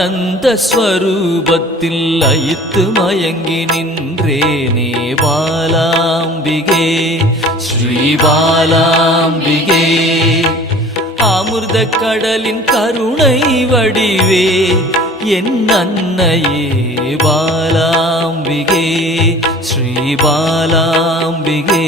ஆனந்த ஸ்வரூபத்தில் லயித்து மயங்கி நின்றேனே பாலாம்பிகே ஸ்ரீ பாலாம்பிகே. அமிர்த கடலின் கருணை வடிவே என் அன்னையே பாலாம்பிகே ஸ்ரீ பாலாம்பிகே.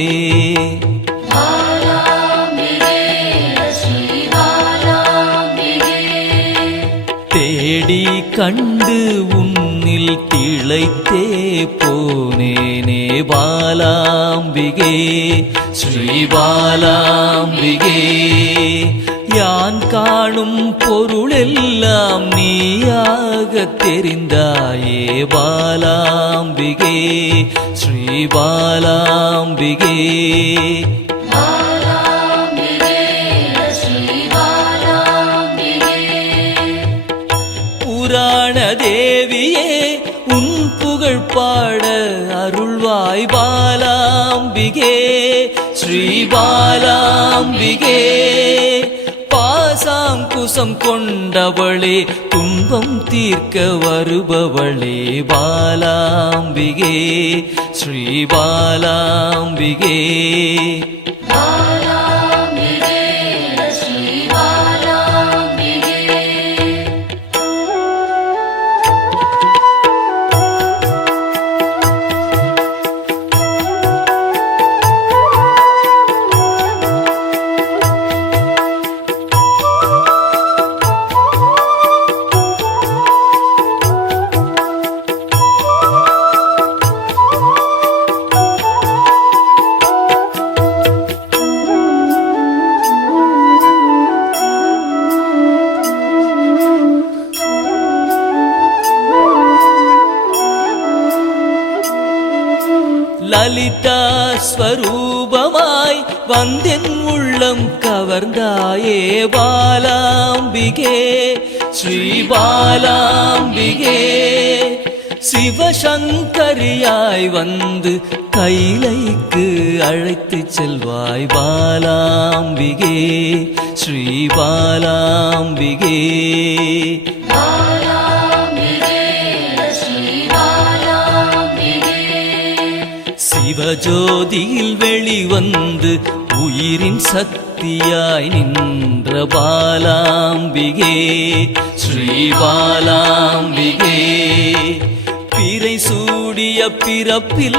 தேடி கண்டு உன்னில் திளைத்தே போனேனே பாலாம்பிகே ஸ்ரீ பாலாம்பிகே. யான் காணும் பொருளெல்லாம் நீயாக தெரிந்தாயே பாலாம்பிகே ஸ்ரீ பாலாம்பிகே. புராண தேவியே உன் புகழ் பாட அருள்வாய் பாலாம்பிகே ஸ்ரீ பாலாம்பிகே. பாசாங்குசம் கொண்டவளே துன்பம் தீர்க்க வருபவளே பாலாம்பிகே ஸ்ரீ பாலாம்பிகே. லலிதா ஸ்வரூபமாய் வந்தென் உள்ளம் கவர்ந்தாயே பாலாம்பிகே ஸ்ரீ பாலாம்பிகே. சிவசங்கரியாய் வந்து கைலைக்கு அழைத்து செல்வாய் பாலாம்பிகே ஸ்ரீ பாலாம்பிகே. சிவஜோதியில் வெளிவந்து உயிரின் சக்தியாய் நின்ற பாலாம்பிகே ஸ்ரீ பாலாம்பிகே. பிறை சூடிய பிறப்பில்லாதவனின்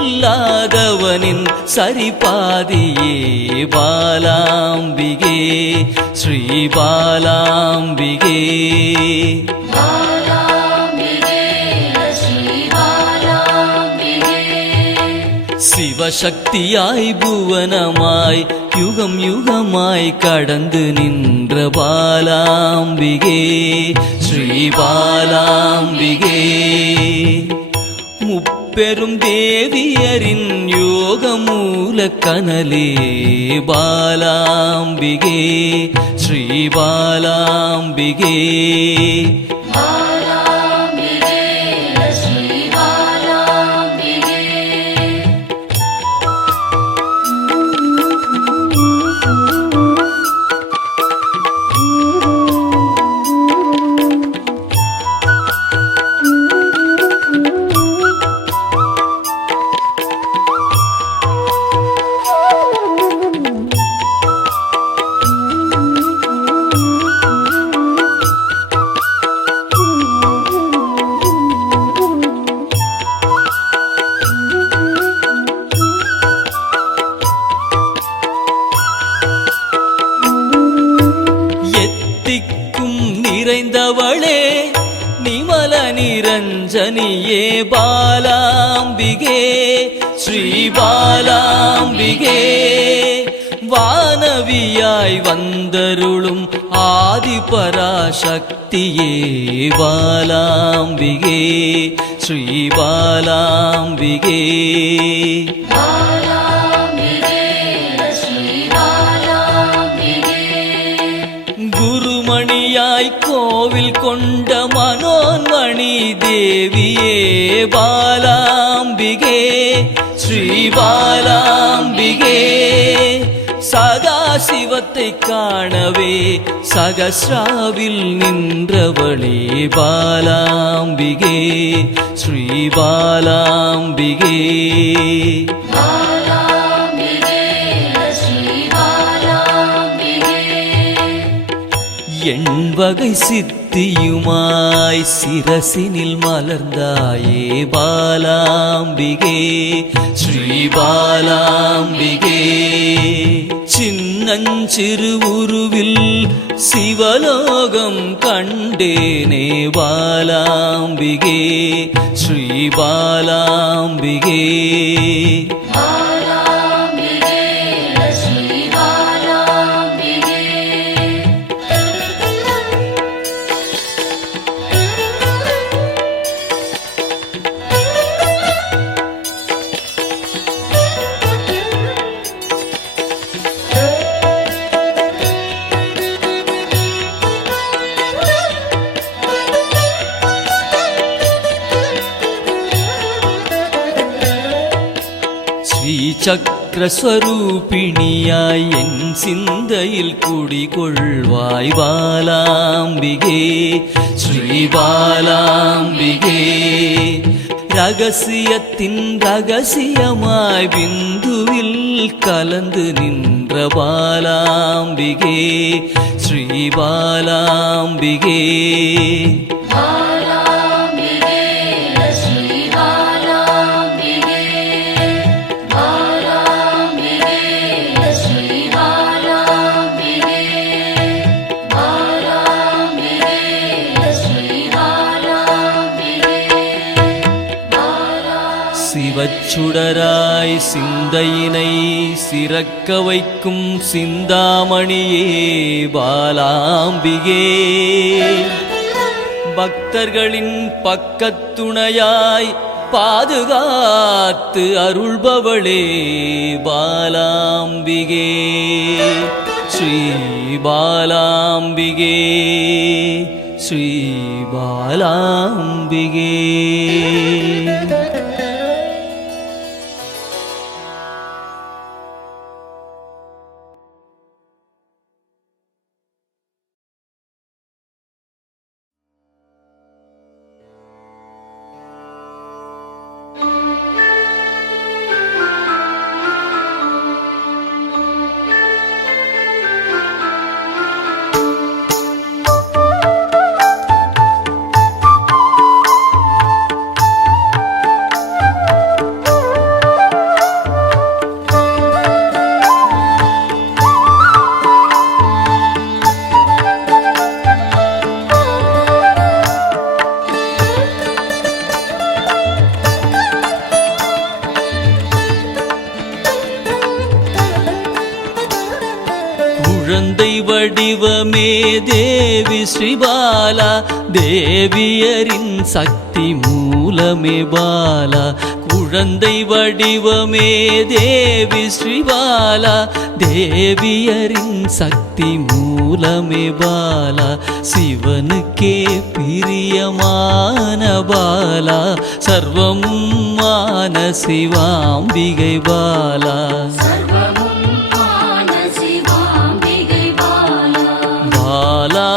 சரிபாதியே பாலாம்பிகே ஸ்ரீ பாலாம்பிகே. சிவசக்தியாய் புவனமாய் யுகம் யுகமாய் கடந்து நின்ற பாலாம்பிகே ஸ்ரீ பாலாம்பிகே. முப்பெரும் தேவியரின் யோக மூல கனலே பாலாம்பிகே ஸ்ரீ பாலாம்பிகே. நிறைந்தவளே நிமல நிரஞ்சனியே பாலாம்பிகே ஸ்ரீ பாலாம்பிகே. வானவியாய் வந்தருளும் ஆதிபராசக்தியே பாலாம்பிகே ஸ்ரீ பாலாம்பிகே. குருமணியாய் கோவில் கொண்ட மனோன்மணி தேவியே பாலாம்பிகே ஸ்ரீ பாலாம்பிகே. சதா சிவத்தை காணவே சகஸ்ராவில் நின்றவளே பாலாம்பிகே ஸ்ரீ பாலாம்பிகே. எண்வகை சித்தியுமாய் சிரசினில் மலர்ந்தாயே பாலாம்பிகே ஸ்ரீ பாலாம்பிகே. சின்னஞ்சிறு உருவில் சிவலோகம் கண்டேனே பாலாம்பிகே ஸ்ரீ பாலாம்பிகே. சக்கரஸ்வரூபிணியாய் என் சிந்தையில் குடிகொள்வாய் பாலாம்பிகே ஸ்ரீ பாலாம்பிகே. ரகசியத்தின் ரகசியமாய் பிந்துவில் கலந்து நின்ற பாலாம்பிகே ஸ்ரீ பாலாம்பிகே. சிவச்சுடராய் சிந்தையினை சிறக்க வைக்கும் சிந்தாமணியே பாலாம்பிகே. பக்தர்களின் பக்கத்துணையாய் பாதுகாத்து அருள்பவளே பாலாம்பிகே ஸ்ரீ பாலாம்பிகே ஸ்ரீ பாலாம்பிகே. குழந்தை வடிவமே தேவி ஸ்ரீபாலா தேவியரின் சக்தி மூலமே பாலா. குழந்தை வடிவமே தேவி ஸ்ரீபாலா தேவியரின் சக்தி மூலமே பாலா. சிவனுக்கே பிரியமான பாலா சர்வமும் மான சிவாம்பிகை பாலா. பாலா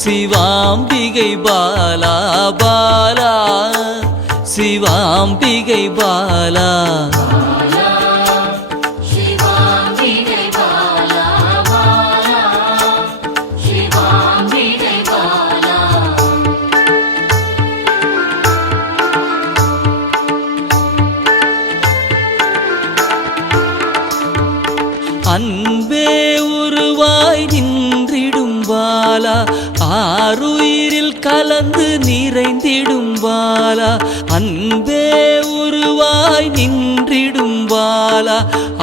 சிவாம்பிகை பாலா பாலா சிவாம்பிகை பாலா. அன்பே உருவாய் நின்றிடும் பாலா ஆருயிரில் கலந்து நிறைந்திடும் பாலா. அன்பே உருவாய் நின்றிடும் பாலா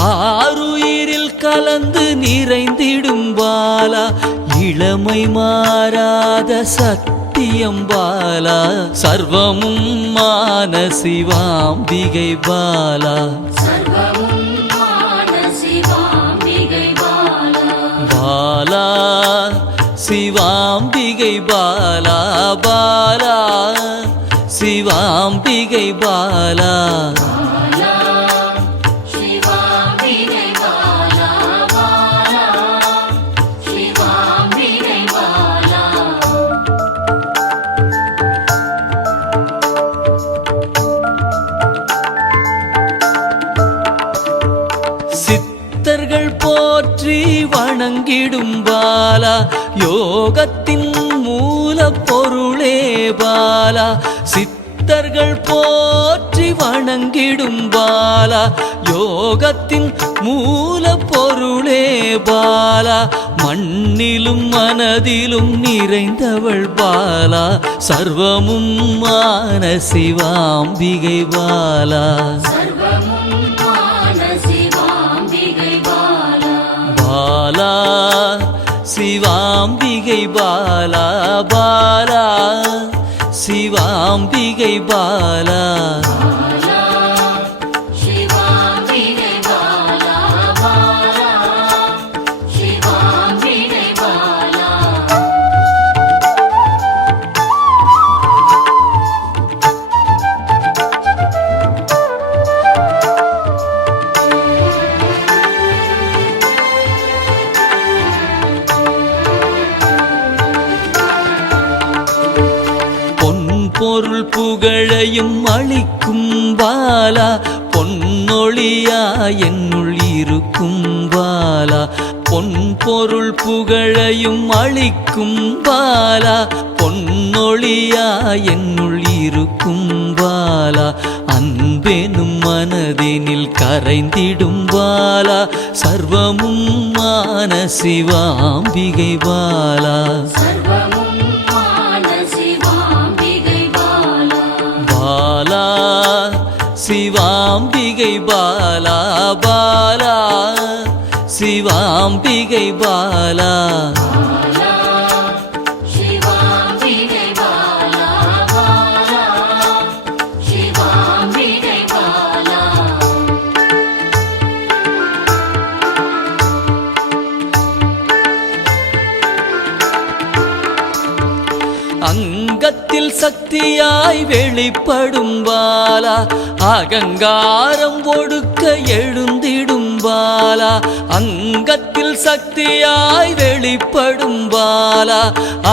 ஆருயிரில் கலந்து நிறைந்திடும் பாலா. இளமை மாறாத சத்தியம் பாலா சர்வமும் மான சிவாம்பிகை பாலா. பாலா சிவாம்பிகை பாலா பாலா சிவாம்பிகை பாலா. சிவாம்பிகை பாலா பாலா போற்றி வணங்கிடும் பாலா யோகத்தின் மூல பொருளே பாலா சித்தர்கள் போற்றி வணங்கிடும் பாலா யோகத்தின் மூல பொருளே பாலா மண்ணிலும் மனதிலும் நிறைந்தவள் பாலா சர்வமும் மான சிவாம்பிகை பாலா பாலா சிவாம்பிகை பாலா பாலா சிவாம்பிகை பாலா பொருள் புகழையும் அளிக்கும் பாலா பொன்னொழியா என்னுள் இருக்கும் பாலா பொன் பொருள் புகழையும் அளிக்கும் பாலா பொன்னொழியா என்னுள் இருக்கும் பாலா அன்பெனும் மனதினில் கரைந்திடும் பாலா சர்வமும் மான சிவாம்பிகை பாலா பாலா சிவாம்பிகை பாலா பாலா சிவாம்பிகை பாலா அங்கத்தில் சக்தியாய் வெளிப்படும் பாலா அகங்காரம் ஒடுக்க எழுந்திடும் பாலா அங்கத்தில் சக்தியாய் வெளிப்படும் பாலா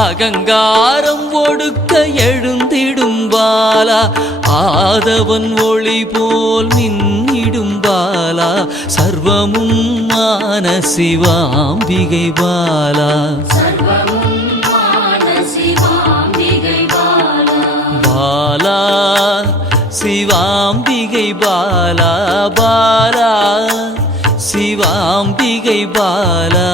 அகங்காரம் ஒடுக்க எழுந்திடும் பாலா ஆதவன் ஒளி போல் மின்னிடும் பாலா சர்வமும் மான சிவாம்பிகை பாலா பாலா சிவாம்பிகை பாலா பாலா சிவாம்பிகை பாலா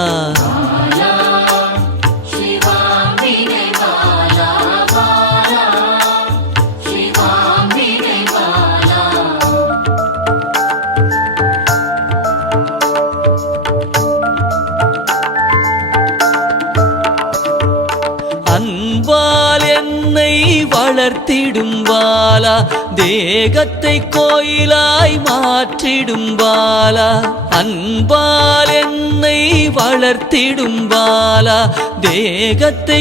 அன்பால் என்னை வளர்த்திடும் பாலா தேகத்தை கோயிலாய் மாற்றிடும் பாலா அன்பால் என்னை வளர்த்திடும் பாலா தேகத்தை